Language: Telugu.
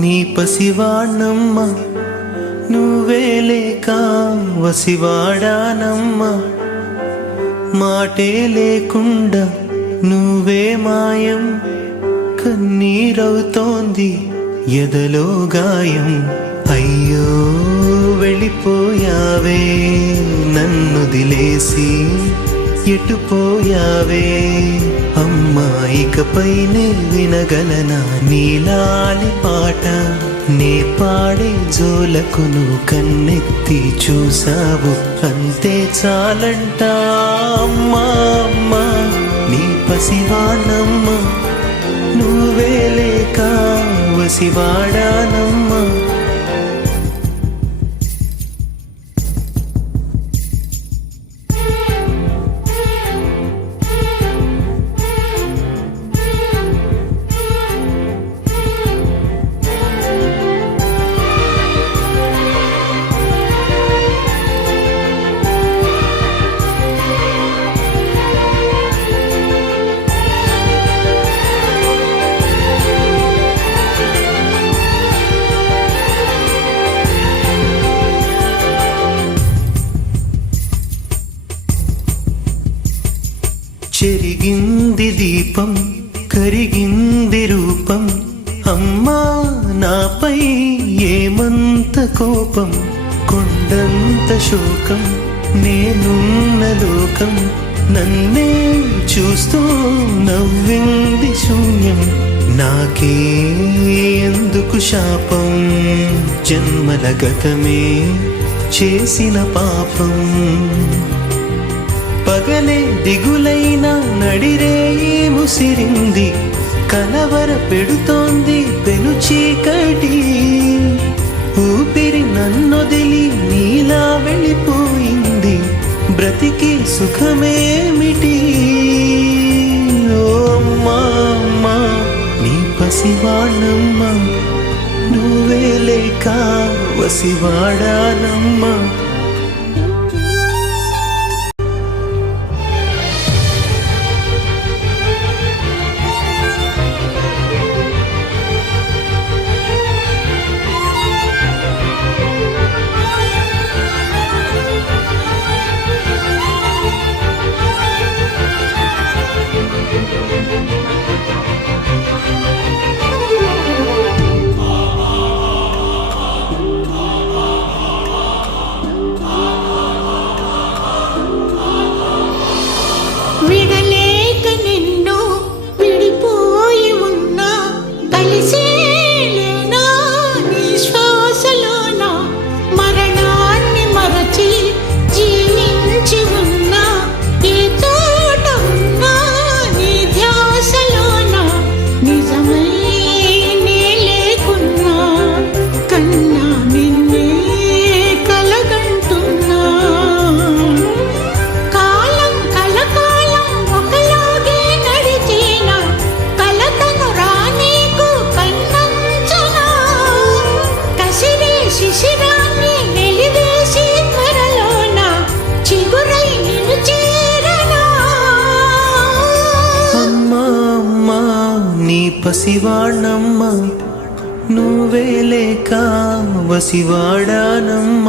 నీ పసివాణమ్మ, నువ్వే లేక వసివాడానమ్మ. మాటే లేకుండా నువ్వే మాయం, కన్నీరవుతోంది ఎదలో గాయం. అయ్యో వెళ్ళిపోయావే, నన్నుదిలేసి ఎటుపోయావే. అమ్మా ఇకపైనే వినగలనా నీలాలి పాట? నే పాడే జోలకు నువ్వు కన్నెత్తి చూసావు, అంతే చాలంట. అమ్మా అమ్మా నీ పసివాణమ్మ, నువ్వే లేక వసివాడానమ్మ. చెరిగింది దీపం, కరిగింది రూపం. అమ్మా నాపై ఏమంత కోపం, కొండంత శోకం. నేనున్న లోకం నన్నే చూస్తూ నవ్వింది శూన్యం. నాకే ఎందుకు శాపం, జన్మల గతమే చేసిన పాపం. పగలే దిగులైనా నడిరేయి ముసిరింది, కలవర పెడుతోంది పెను చీకటి. ఊపిరి నన్నొదిలి నీలా వెళ్ళిపోయింది, బ్రతికి సుఖమేమిటి? ఓ అమ్మా అమ్మా నీ పసివాణమ్మ, నువ్వే లేక వసివాడానమ్మ. విడలేక నిన్ను విడిపోయి ఉన్నా, కలిసేలేనా నీ శ్వాసలోన. మరణాన్ని మరచి జీవించి ఉన్నా, ఏ తోట ఉన్నా నీ ధ్యాసలోన. నిజమై నే లేకున్నా, కన్నా నిన్నే కలగంటున్నా. శిశిరాన్ని వెలివేసి త్వరలోన చిగురై నిన్ను చేరనా. అమ్మా అమ్మా నీ పసివాణమ్మ, నువ్వే లేక వసివాడానమ్మ.